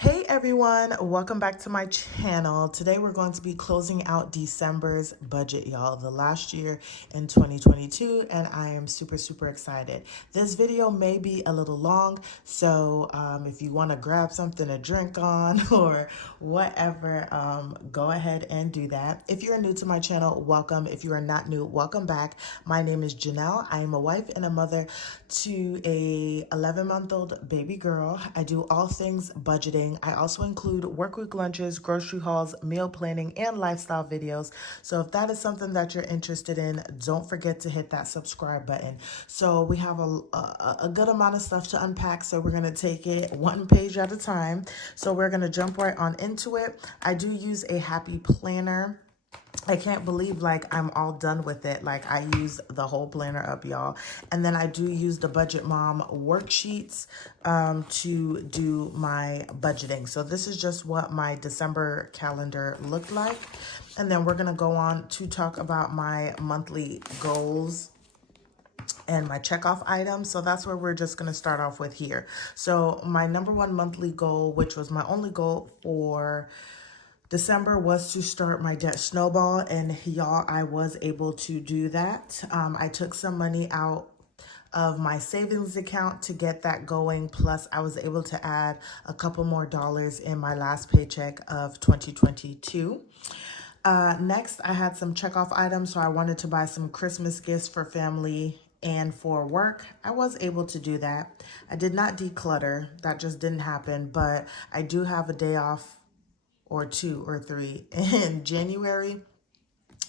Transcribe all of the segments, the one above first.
Hey everyone, welcome back to my channel. Today we're going to be closing out December's budget, y'all, the last year in 2022, and I am super excited. This video may be a little long, so if you want to grab something to drink on or whatever, go ahead and do that. If you're new to my channel, welcome. If you are not new, welcome back. My name is Janelle. I am a wife and a mother to a 11-month-old baby girl. I do all things budgeting. I also include work week lunches, grocery hauls, meal planning, and lifestyle videos. So if that is something that you're interested in, don't forget to hit that subscribe button. So we have a good amount of stuff to unpack, so we're going to take it one page at a time. So we're going to jump right on into it. I do use a happy planner. I can't believe like I'm all done with it. Like I use the whole planner up, y'all. And then I do use the Budget Mom worksheets to do my budgeting. So this is just what my December calendar looked like. And then we're going to go on to talk about my monthly goals and my checkoff items. So that's where we're just going to start off with here. So my number one monthly goal, which was my only goal for December, was to start my debt snowball, and y'all, I was able to do that. I took some money out of my savings account to get that going. Plus, I was able to add a couple more dollars in my last paycheck of 2022. Next, I had some checkoff items, so I wanted to buy some Christmas gifts for family and for work. I was able to do that. I did not declutter. That just didn't happen, but I do have a day off or 2 or 3 in January.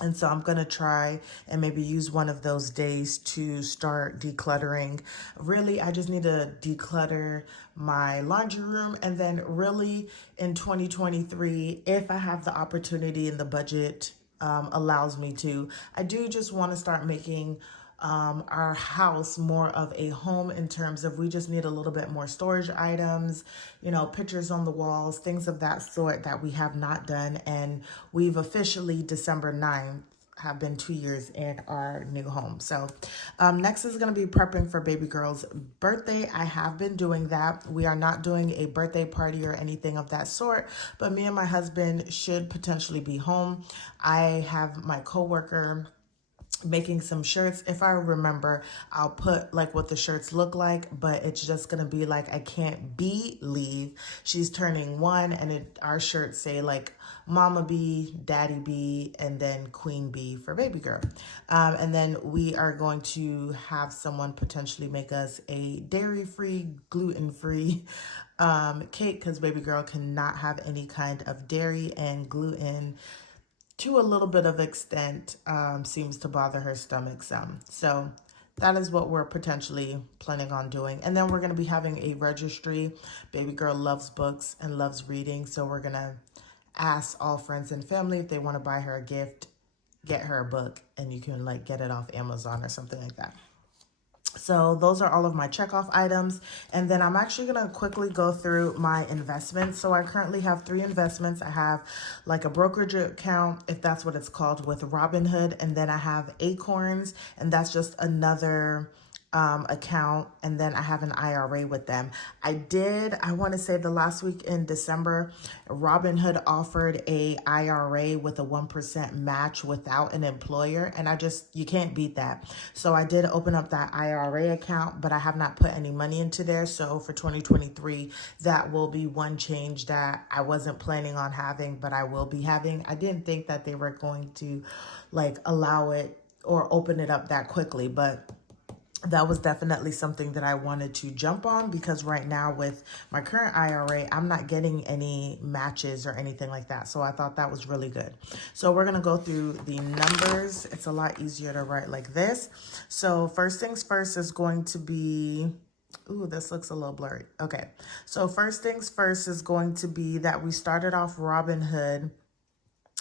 And so I'm going to try and maybe use one of those days to start decluttering. Really, I just need to declutter my laundry room. And then really in 2023, if I have the opportunity and the budget allows me to, I do just want to start making our house more of a home in terms of we just need a little bit more storage items, you know, pictures on the walls, things of that sort that we have not done. And we've officially December 9th have been 2 years in our new home. So next is going to be prepping for baby girl's birthday. I have been doing that. We are not doing a birthday party or anything of that sort, but me and my husband should potentially be home. I have my coworker making some shirts. If I remember, I'll put like what the shirts look like, but it's just gonna be like, I can't believe she's turning 1, and our shirts say like Mama B, Daddy B, and then Queen B for baby girl. And then we are going to have someone potentially make us a dairy-free, gluten-free cake, because baby girl cannot have any kind of dairy, and gluten to a little bit of extent seems to bother her stomach some. So that is what we're potentially planning on doing. And then we're going to be having a registry. Baby girl loves books and loves reading. So we're going to ask all friends and family if they want to buy her a gift, get her a book, and you can like get it off Amazon or something like that. So those are all of my checkoff items. And then I'm actually going to quickly go through my investments. So I currently have 3 investments. I have like a brokerage account, if that's what it's called, with Robinhood. And then I have Acorns, and that's just another account. And then I have an IRA with them. I want to say the last week in December, Robinhood offered a IRA with a 1% match without an employer. And you can't beat that. So I did open up that IRA account, but I have not put any money into there. So for 2023, that will be one change that I wasn't planning on having, but I will be having. I didn't think that they were going to like allow it or open it up that quickly, but that was definitely something that I wanted to jump on, because right now with my current IRA, I'm not getting any matches or anything like that. So I thought that was really good. So we're going to go through the numbers. It's a lot easier to write like this. So first things first is going to be, ooh, this looks a little blurry. Okay. So first things first is going to be that we started off Robinhood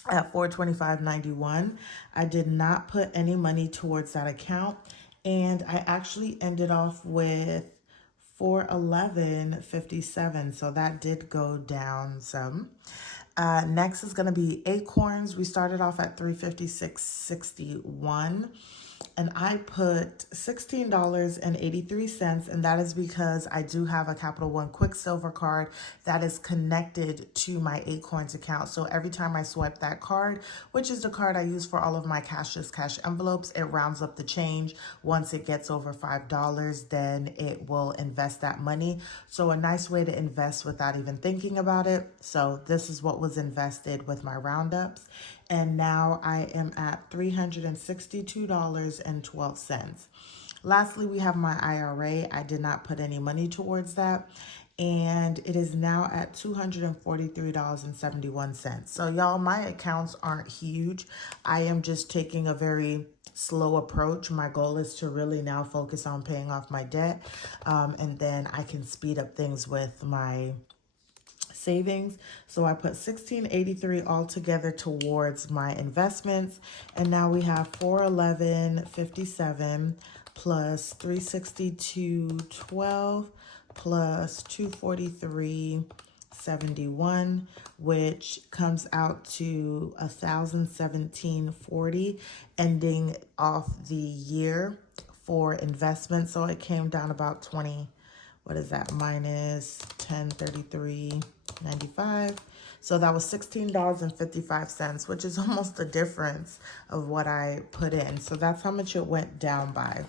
at $425.91. I did not put any money towards that account. And I actually ended off with $411.57. So that did go down some. Next is going to be Acorns. We started off at $356.61. and I put $16.83, and that is because I do have a Capital One Quicksilver card that is connected to my Acorns account. So every time I swipe that card, which is the card I use for all of my cashless cash envelopes, it rounds up the change. Once it gets over $5, then it will invest that money. So a nice way to invest without even thinking about it. So this is what was invested with my roundups. And now I am at $362.12. Lastly, we have my IRA. I did not put any money towards that, and it is now at $243.71. So y'all, my accounts aren't huge. I am just taking a very slow approach. My goal is to really now focus on paying off my debt, and then I can speed up things with my savings. So I put $16.83 all together towards my investments, and now we have $411.57 plus $362.12 plus $243.71, which comes out to $1,017.40, ending off the year for investment. So it came down about 20. What is that? Minus 1033.95. So that was $16.55, which is almost the difference of what I put in. So that's how much it went down by.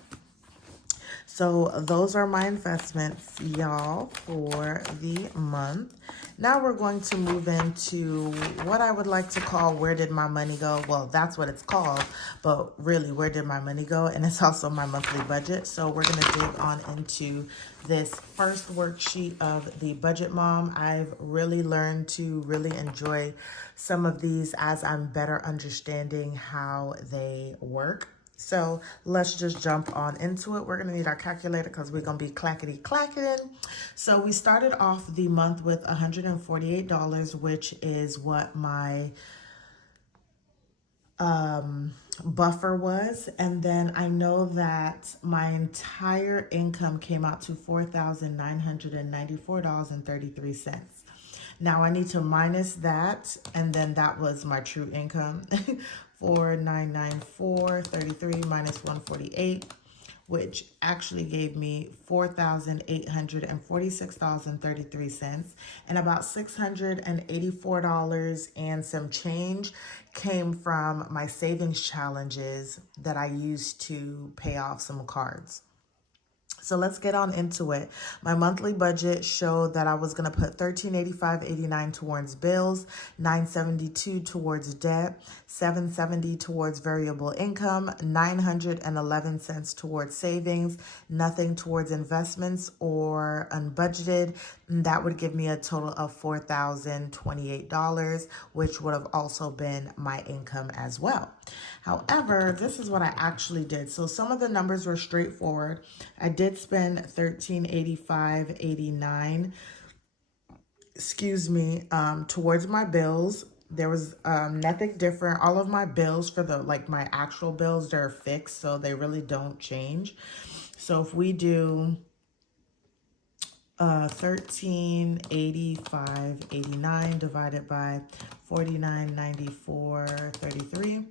So those are my investments, y'all, for the month. Now we're going to move into what I would like to call where did my money go? Well, that's what it's called, but really, where did my money go? And it's also my monthly budget. So we're going to dig on into this first worksheet of the Budget Mom. I've really learned to really enjoy some of these as I'm better understanding how they work. So let's just jump on into it. We're going to need our calculator because we're going to be clackety-clacketing. So we started off the month with $148, which is what my buffer was. And then I know that my entire income came out to $4,994.33. Now I need to minus that, and then that was my true income. 4,994.33 minus 148, which actually gave me $4,846.33, and about $684 and some change came from my savings challenges that I used to pay off some cards. So let's get on into it. My monthly budget showed that I was going to put $1,385.89 towards bills, $972 towards debt, $770 towards variable income, 911 cents towards savings, nothing towards investments or unbudgeted. And that would give me a total of $4,028, which would have also been my income as well. However, this is what I actually did. So some of the numbers were straightforward. I did spend $1,385.89, towards my bills. There was nothing different. All of my bills for my actual bills, they're fixed, so they really don't change. So if we do 1385.89 divided by 4994.33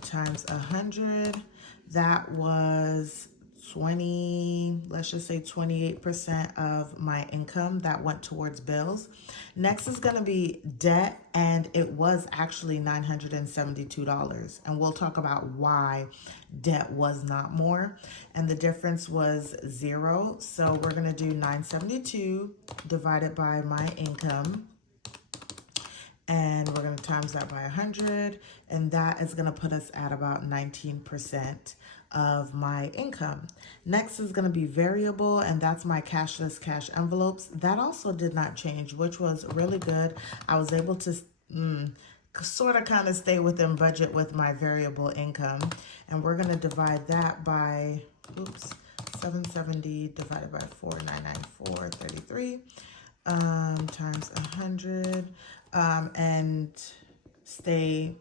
times 100, that was 28% of my income that went towards bills. Next is going to be debt, and it was actually $972, and we'll talk about why debt was not more, and the difference was 0. So we're going to do 972 divided by my income, and we're going to times that by 100, and that is going to put us at about 19% of my income. Next is going to be variable, and that's my cashless cash envelopes. That also did not change, which was really good. I was able to sort of kind of stay within budget with my variable income, and we're going to divide that by 770 divided by 4994.33 times 100, and stay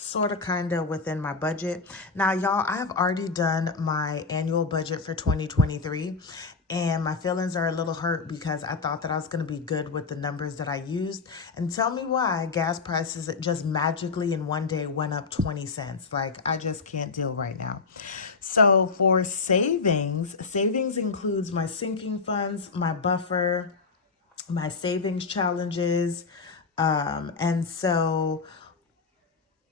sort of kind of within my budget. Now, y'all, I've already done my annual budget for 2023. And my feelings are a little hurt because I thought that I was going to be good with the numbers that I used. And tell me why gas prices just magically in one day went up 20 cents. Like, I just can't deal right now. So for savings includes my sinking funds, my buffer, my savings challenges. And so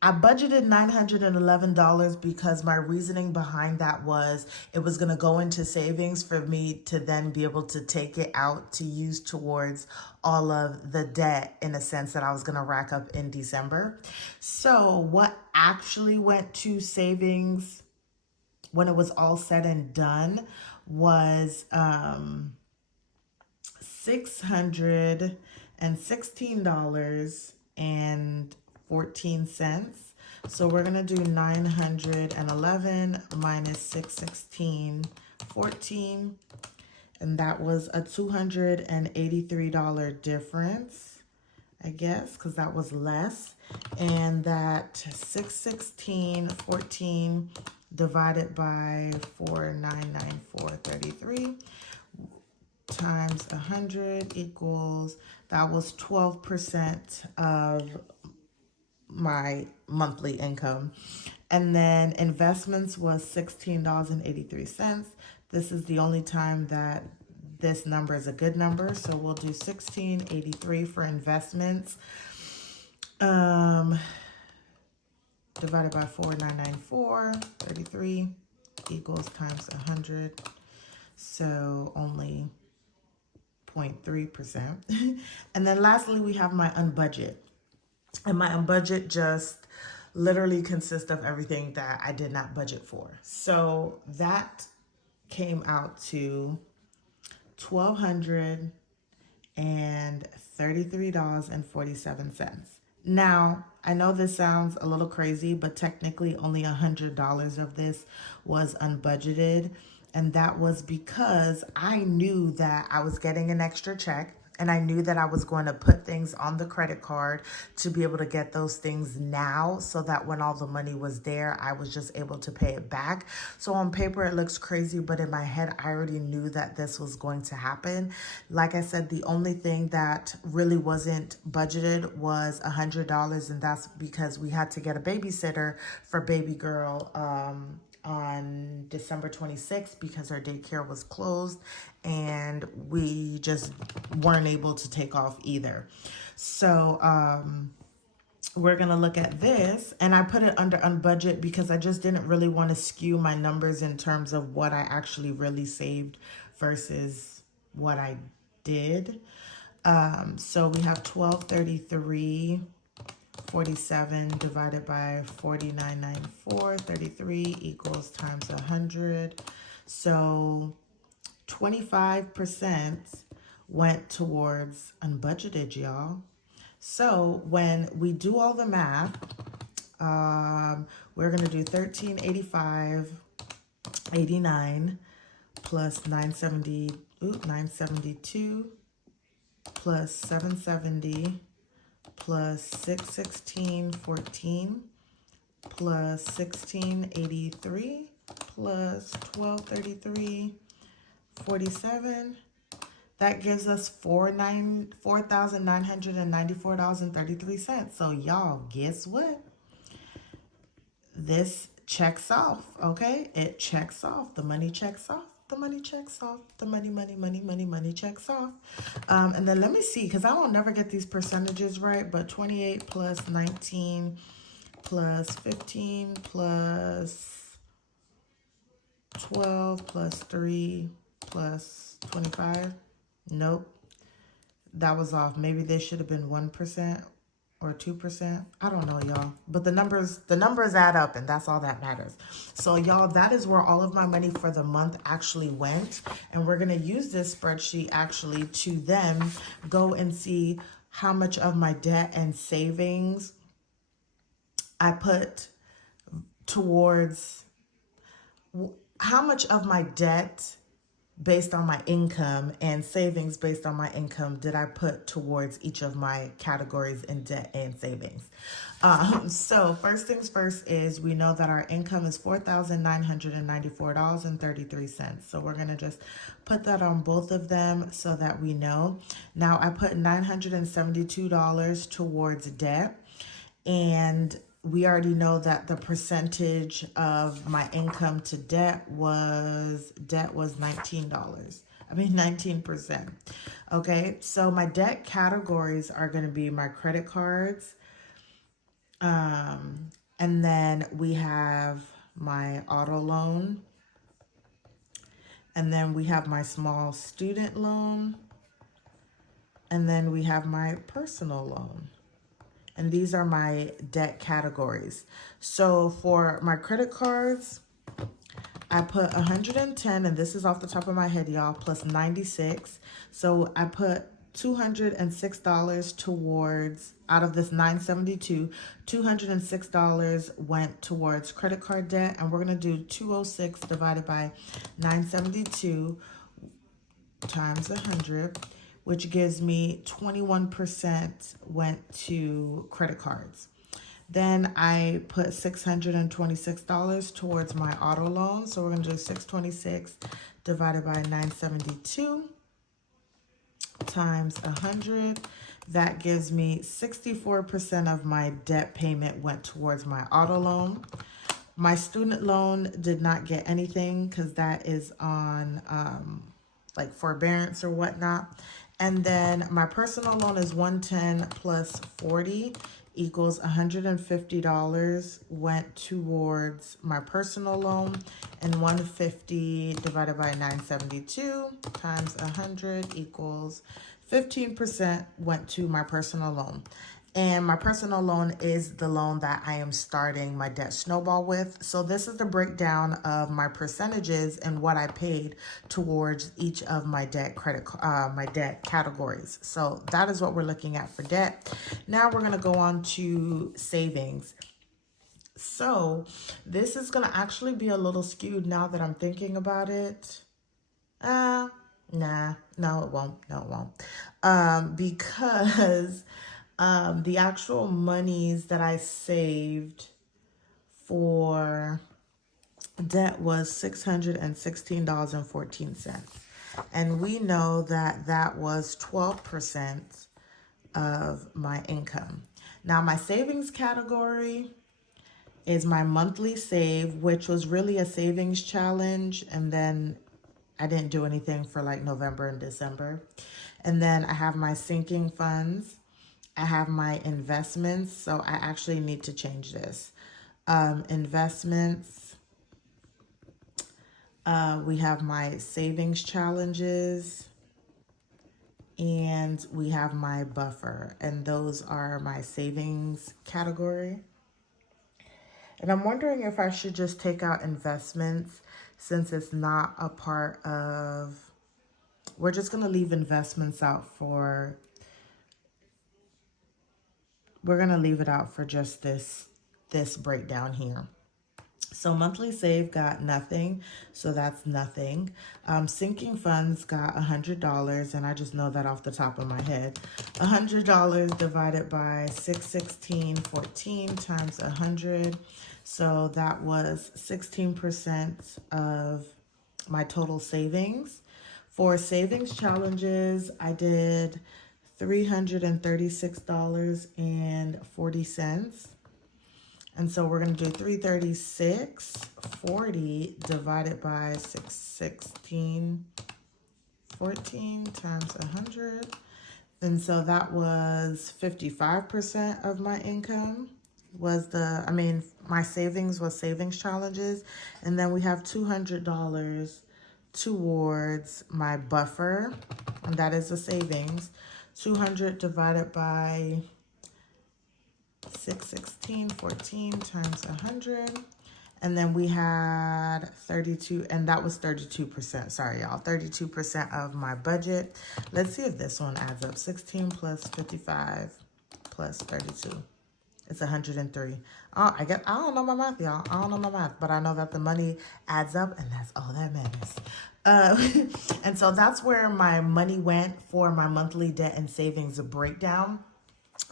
I budgeted $911 because my reasoning behind that was it was going to go into savings for me to then be able to take it out to use towards all of the debt in a sense that I was going to rack up in December. So what actually went to savings when it was all said and done was $616.14. So we're going to do 911 minus 616.14. And that was a $283 difference, I guess, because that was less. And that 616.14 divided by 4,994.33 times 100 equals, that was 12% of my monthly income. And then investments was $16.83. This is the only time that this number is a good number, so we'll do $16.83 for investments. Divided by 4,994.33 equals times 100. So only 0.3%. And then lastly, we have my unbudget. And my unbudget just literally consists of everything that I did not budget for. So that came out to $1,233.47. Now, I know this sounds a little crazy, but technically only $100 of this was unbudgeted. And that was because I knew that I was getting an extra check. And I knew that I was going to put things on the credit card to be able to get those things now so that when all the money was there, I was just able to pay it back. So on paper, it looks crazy, but in my head, I already knew that this was going to happen. Like I said, the only thing that really wasn't budgeted was $100. And that's because we had to get a babysitter for baby girl on December 26th because our daycare was closed and we just weren't able to take off either. So we're going to look at this, and I put it under unbudget because I just didn't really want to skew my numbers in terms of what I actually really saved versus what I did. So we have 1233.47 divided by 4994.33 equals times 100. So 25% went towards unbudgeted, y'all. So when we do all the math, we're going to do 1385.89 plus 972 plus 770 plus 616.14 plus 1683 plus 1233.47. That gives us $4,994.33. So y'all, guess what? This checks off, okay? It checks off. The money checks off. The money checks off. The money checks off. And then let me see, because I don't never get these percentages right, but 28 plus 19 plus 15 plus 12 plus 3 plus 25. Nope. That was off. Maybe they should have been 1% or 2%. I don't know, y'all. But the numbers add up, and that's all that matters. So, y'all, that is where all of my money for the month actually went. And we're going to use this spreadsheet actually to then go and see how much of my debt and savings I put towards, how much of my debt based on my income and savings based on my income did I put towards each of my categories in debt and savings. So first things first is we know that our income is $4,994.33. So we're going to just put that on both of them so that we know. Now I put $972 towards debt, and we already know that the percentage of my income to debt was $19. 19%. Okay, so my debt categories are going to be my credit cards, and then we have my auto loan, and then we have my small student loan, and then we have my personal loan. And these are my debt categories. So for my credit cards, I put 110, and this is off the top of my head, y'all, plus 96. So I put $206 towards, out of this 972, $206 went towards credit card debt. And we're going to do 206 divided by 972 times 100, which gives me 21% went to credit cards. Then I put $626 towards my auto loan. So we're going to do 626 divided by 972 times 100. That gives me 64% of my debt payment went towards my auto loan. My student loan did not get anything because that is on like forbearance or whatnot. And then my personal loan is 110 plus 40 equals $150 went towards my personal loan, and 150 divided by 972 times 100 equals 15% went to my personal loan. And my personal loan is the loan that I am starting my debt snowball with. So this is the breakdown of my percentages and what I paid towards each of my debt my debt categories. So that is what we're looking at for debt. Now we're going to go on to savings. So this is going to actually be a little skewed now that I'm thinking about it. No, it won't. No, it won't. Because the actual monies that I saved for debt was $616.14. And we know that that was 12% of my income. Now, my savings category is my monthly save, which was really a savings challenge. And then I didn't do anything for like November and December. And then I have my sinking funds. I have my investments, so I actually need to change this. Investments, we have my savings challenges, and we have my buffer, and those are my savings category. And I'm wondering if I should just take out investments since it's not a part of, we're just going to leave investments out for, we're going to leave it out for just this breakdown here. So monthly save got nothing, so that's nothing. Sinking funds got $100, and I just know that off the top of my head. $100 divided by 616.14 times 100. So that was 16% of my total savings. For savings challenges, I did $336.40. And so we're going to do 336.40 divided by 616.14 times 100. And so that was 55% of my income was my savings was savings challenges. And then we have $200 towards my buffer, and that is the savings. 200 divided by 616.14 times 100. And then we had 32, and that was 32%. Sorry, y'all, 32% of my budget. Let's see if this one adds up. 16 plus 55 plus 32. It's 103. I don't know my math, y'all. I don't know my math, but I know that the money adds up, and that's all that matters. And so that's where my money went for my monthly debt and savings breakdown.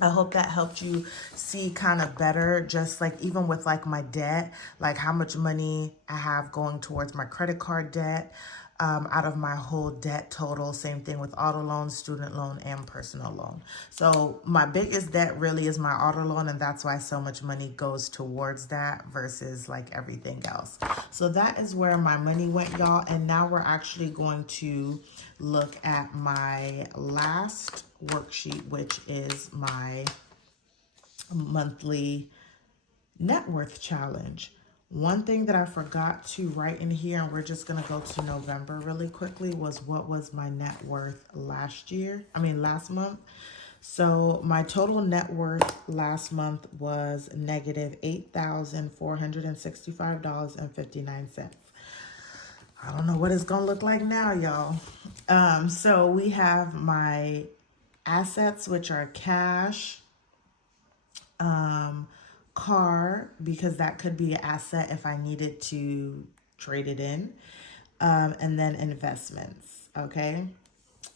I hope that helped you see kind of better, just like even with like my debt, like how much money I have going towards my credit card debt, out of my whole debt total. Same thing with auto loan, student loan, and personal loan. So my biggest debt really is my auto loan, and that's why so much money goes towards that versus like everything else. So that is where my money went, y'all. And now we're actually going to look at my last worksheet, which is my monthly net worth challenge. One thing that I forgot to write in here, and we're just going to go to November really quickly, was what was my net worth last month. So my total net worth last month was negative $8,465.59. I don't know what it's going to look like now, y'all. So we have my assets, which are cash, car, because that could be an asset if I needed to trade it in, and then investments, okay?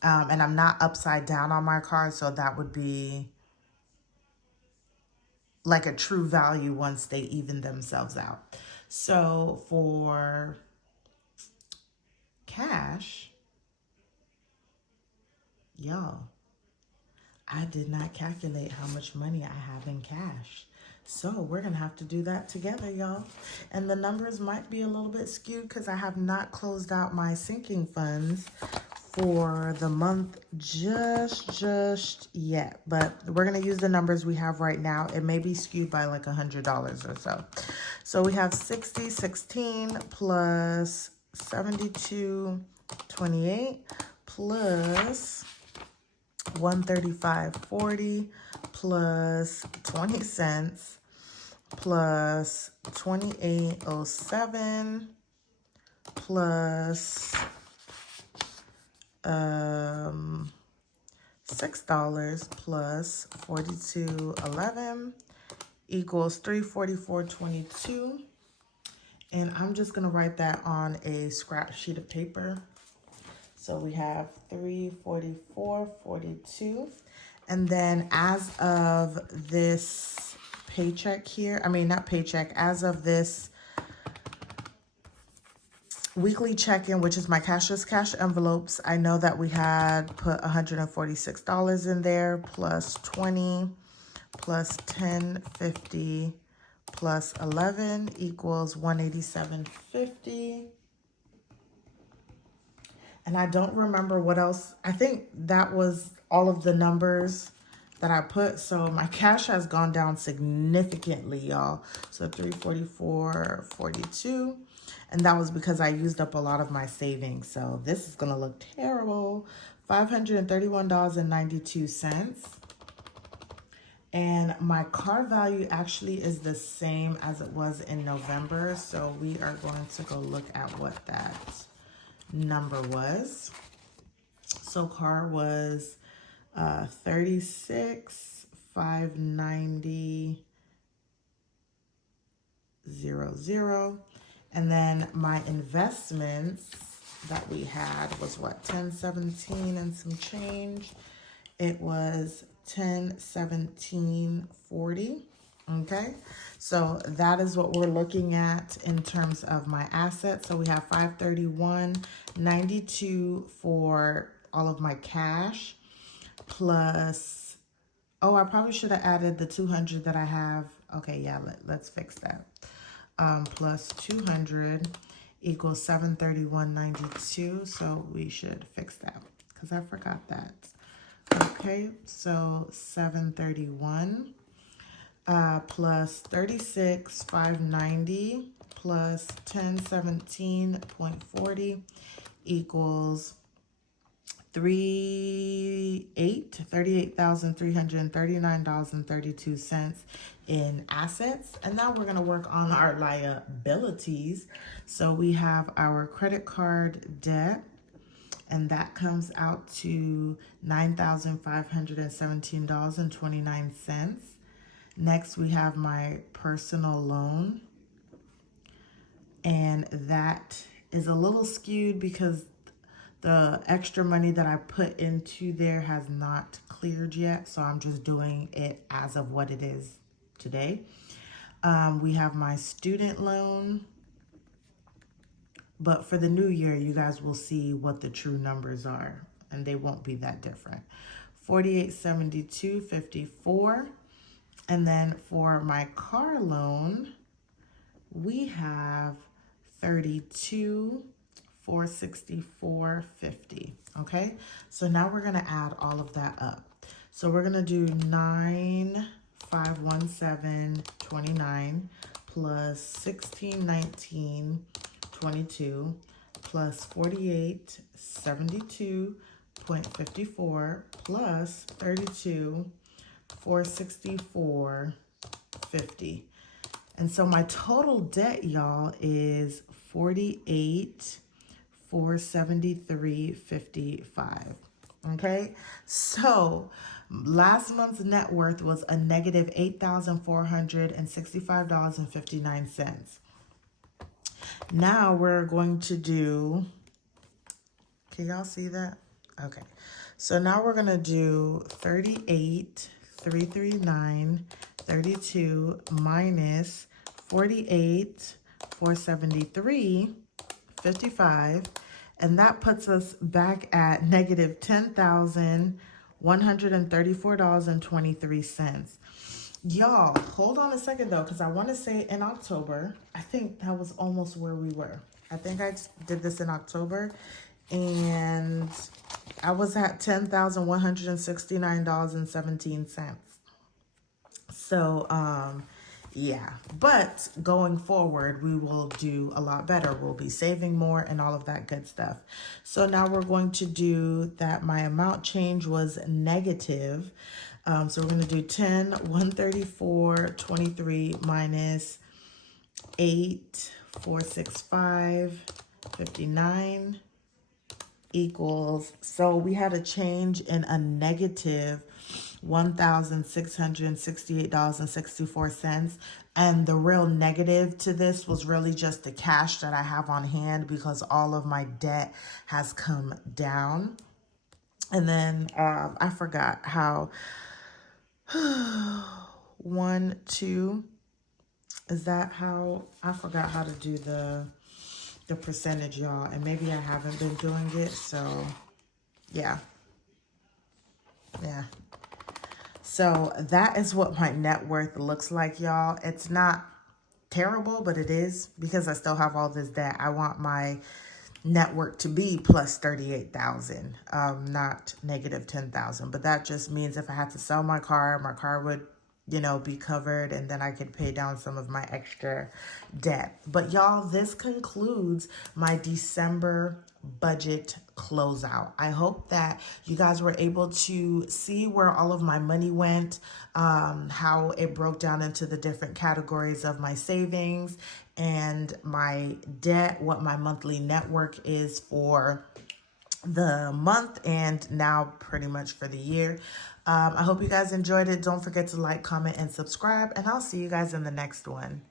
And I'm not upside down on my car, so that would be like a true value once they even themselves out. So for cash, y'all, I did not calculate how much money I have in cash. So we're going to have to do that together, y'all. And the numbers might be a little bit skewed because I have not closed out my sinking funds for the month just yet. But we're going to use the numbers we have right now. It may be skewed by like $100 or so. So we have 6016 plus 7228 plus 135.40 plus 20 cents plus 2807 plus $6 plus 4211 equals 344.22. And I'm just gonna write that on a scrap sheet of paper. So we have 344.42. And then as of this paycheck here, as of this weekly check-in, which is my cashless cash envelopes, I know that we had put $146 in there, plus 20, plus 1050, plus 11 equals 187.50. And I don't remember what else. I think that was all of the numbers that I put. So my cash has gone down significantly, y'all. So 344.42. And that was because I used up a lot of my savings. So this is going to look terrible. $531.92. And my car value actually is the same as it was in November. So we are going to go look at what that number was. So car was 36,590.00, and then my investments that we had was what, 1017 and some change. It was 1017.40. Okay, so that is what we're looking at in terms of my assets. So we have 531.92 for all of my cash, plus, oh, I probably should have added the 200 that I have. Okay, yeah, let's fix that. Plus 200 equals 731.92. So we should fix that because I forgot that. Okay, so 731. Plus 36,590 plus 1017.40 equals $38,339.32 in assets. And now we're going to work on our liabilities. So we have our credit card debt, and that comes out to $9,517.29. Next, we have my personal loan. And that is a little skewed because the extra money that I put into there has not cleared yet. So I'm just doing it as of what it is today. We have my student loan. But for the new year, you guys will see what the true numbers are. And they won't be that different. $48.72.54. And then for my car loan, we have $32,464.50. Okay, so now we're gonna add all of that up. So we're gonna do 9,517.29 plus 1619.22 plus 4872.54 plus 32,464.50. And so my total debt, y'all, is $48,473.55. Okay, so last month's net worth was a negative $8,465.59. Now we're going to do, can y'all see that? Okay, so now we're gonna do 38,339.32 minus 48,473.55, and that puts us back at negative $10,134.23. Y'all, hold on a second though, because I want to say in October, I think that was almost where we were. I think I did this in October, and I was at $10,169.17. So, yeah, but going forward, we will do a lot better. We'll be saving more and all of that good stuff. So now we're going to do that. My amount change was negative. So we're going to do 10,134.23 minus 8,465.59 equals, so we had a change in a negative $1,668.64. And the real negative to this was really just the cash that I have on hand because all of my debt has come down. And then I forgot how 1, 2, is that how, I forgot how to do the percentage, y'all, and maybe I haven't been doing it, so yeah. So that is what my net worth looks like, y'all. It's not terrible, but it is because I still have all this debt. I want my net worth to be plus 38,000, not negative 10,000. But that just means if I had to sell my car would, you know, be covered, and then I could pay down some of my extra debt. But y'all, this concludes my December budget closeout. I hope that you guys were able to see where all of my money went, how it broke down into the different categories of my savings and my debt, what my monthly net worth is for the month and now pretty much for the year. I hope you guys enjoyed it. Don't forget to like, comment, and subscribe, and I'll see you guys in the next one.